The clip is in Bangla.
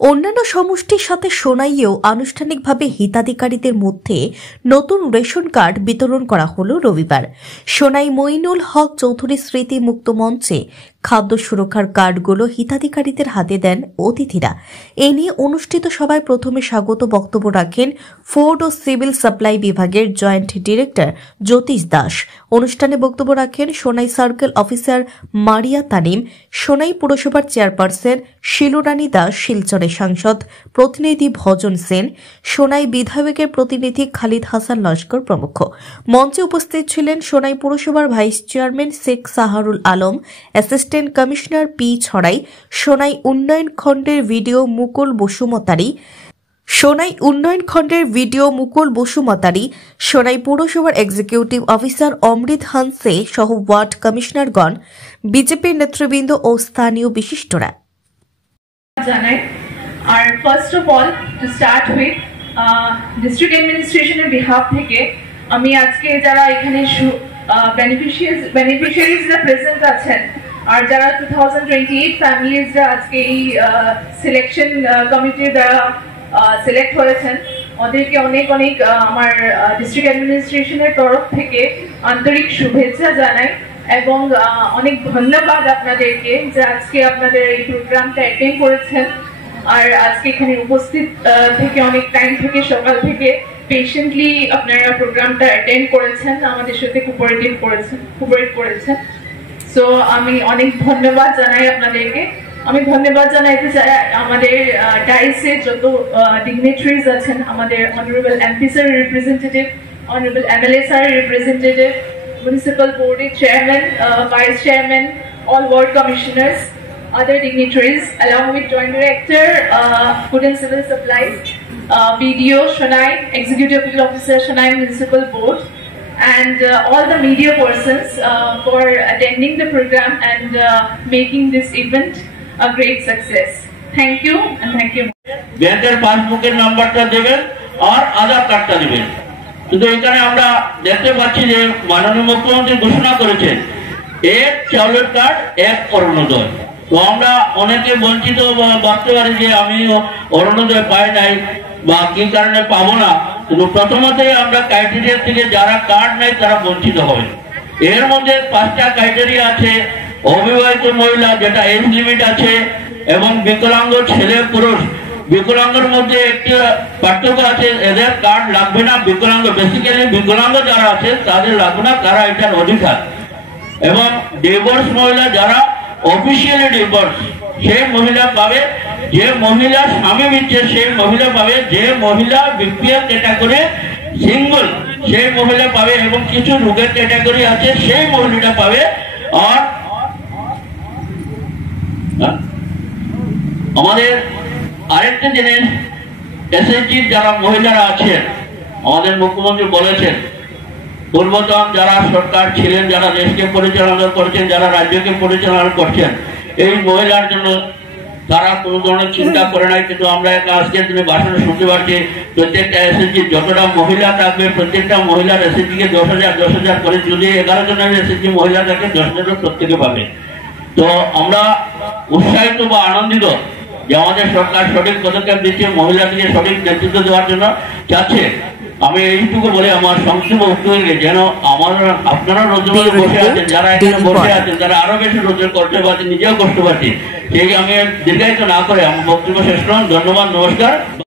অন্যান্য সমষ্টির সাথে সোনাইয়েও আনুষ্ঠানিকভাবে হিতাধিকারীদের মধ্যে নতুন রেশন কার্ড বিতরণ করা হল রবিবার। সোনাই মঈনুল হক চৌধুরী স্মৃতি মুক্ত মঞ্চে খাদ্য সুরক্ষার কার্ডগুলো হিতাধিকারীদের হাতে দেন অতিথিরা। এ নিয়ে অনুষ্ঠিত সভায় প্রথমে স্বাগত বক্তব্য রাখেন ফুড ও সিভিল সাপ্লাই বিভাগের জয়েন্ট ডিরেক্টর জ্যোতিষ দাস। অনুষ্ঠানে বক্তব্য রাখেন সোনাই সার্কেল অফিসার মারিয়া তানিম, সোনাই পুরসভার চেয়ারপারসন শিলুরানী দাস, শিলচরের সাংসদ প্রতিনিধি ভজন সেন, সোনাই বিধায়কের প্রতিনিধি খালিদ হাসান লস্কর প্রমুখ। মঞ্চে উপস্থিত ছিলেন সোনাই পুরসভার vice chairman Sheikh Saharul Alam, assistant commissioner P ছড়াই, সোনাই উন্নয়ন খণ্ডের ভিডিও মুকুল বসুমতারি, সোনাই পুরসভার এক্সিকিউটিভ অফিসার অমৃত হানসে সহ ওয়ার্ড কমিশনারগণ, বিজেপির নেতৃবৃন্দ ও স্থানীয় বিশিষ্টরা। First of all, to start with, district administration এর behalf থেকে আমি আজকে যারা এখানে beneficiaries প্রেজেন্ট আছেন আর যারা 2028 ফ্যামিলিজ আজকে এই সিলেকশন কমিটির দ্বারা সিলেক্ট হয়েছেন ওদেরকে অনেক অনেক আমার ডিস্ট্রিক্ট অ্যাডমিনিস্ট্রেশনের তরফ থেকে আন্তরিক শুভেচ্ছা জানাই এবং অনেক ধন্যবাদ আপনাদেরকে যে আজকে আপনাদের এই প্রোগ্রামটা অ্যাটেন্ড করেছেন আর আজকে এখানে উপস্থিত থেকে অনেক টাইম থেকে সকাল থেকে পেশেন্টলি আপনারা প্রোগ্রামটা অ্যাটেন্ড করেছেন, আমাদের সাথে কোঅপারেট করেছেন। সো আমি অনেক ধন্যবাদ জানাই আপনাদেরকে। আমি ধন্যবাদ জানাইতে চাই আমাদের ডাইসে যত ডিগনিটারিজ আছেন, আমাদের honourable MP sir representative, honourable MLA sir representative, municipal board chairman, vice chairman, all ward commissioners, other dignitaries, along with joint director, food and civil supplies, BDO Shonai, executive officer Shonai municipal board, and all the media persons for attending the program and making this event a great success. Thank you and thank you. ব্যাংকের পাসবুকের নাম্বারটা দেবেন আর আধার কার্ডটা দেবেন। কিন্তু এখানে আমরা দেখতে পাচ্ছি যে মাননীয় মুখ্যমন্ত্রী ঘোষণা করেছেন এক চাউলের কার্ড এক অরুণোদয়। তো আমরা অনেকে বঞ্চিত ভাবতে পারি যে আমি অরুণোদয় পাই নাই বা কি কারণে পাবো না, কিন্তু প্রথমতই আমরা ক্রাইটেরিয়া থেকে যারা কার্ড নেয় তারা বঞ্চিত হবে। এর মধ্যে 5টা ক্রাইটেরিয়া আছে। অবিবাহিত মহিলা, যেটা এজ লিমিট আছে, এবং বিকলাঙ্গ ছেলে পুরুষ। বিকলাঙ্গের মধ্যে একটি পার্থক্য আছে, এদের কার্ড লাগবে না। বিকলাঙ্গ বেসিক্যালি বিকলাঙ্গ যারা আছে তাদের লাগবে না, তারা এটার অধিকার। এবং ডিভোর্স মহিলা যারা অফিসিয়ালি ডিভোর্স, সেই মহিলা পাবে। যে মহিলা স্বামী মিলছে সেই মহিলা পাবে। যে মহিলা বিপিএল ক্যাটাগরি সিঙ্গল সেই মহিলা পাবে, এবং কিছু রোগের ক্যাটাগরি আছে সেই মহিলাটা পাবে। আর আমাদের আরেকটা জিনিস, এসএইচজির যারা মহিলারা আছেন, আমাদের মুখ্যমন্ত্রী বলেছেন পূর্বতন যারা সরকার ছিলেন, যারা দেশকে পরিচালনা করছেন, যারা রাজ্যকে পরিচালনা করছেন, এই মহিলার জন্য তারা কোনো ধরনের চিন্তা করে নাই। কিন্তু আমরা আজকের দিনে ভাষণে শুনতে পাচ্ছি প্রত্যেকটা এসএইচজি যতটা মহিলা থাকবে প্রত্যেকটা মহিলার এসএইচজিকে 10,000 করে, যদি 11 জনের এসএইচজি মহিলা থাকে 10,000 প্রত্যেকে পাবে। তো আমরা উৎসাহিত বা আনন্দিত যে আমাদের সরকার সঠিক পদক্ষেপ দিচ্ছে, মহিলাদেরকে সঠিক নেতৃত্ব দেওয়ার জন্য চাচ্ছে। আমি এইটুকু বলে আমার সংক্ষিপ্ত বক্তব্য যেন আপনারা রোজগার বসে আছেন, যারা এখানে বসে আছেন, যারা আরো বেশি রোজগার করতে পারছেন, নিজেও করতে পারছি, সেই আমি দীর্ঘায়িত না করে আমার বক্তব্য শেষ করলাম। ধন্যবাদ, নমস্কার।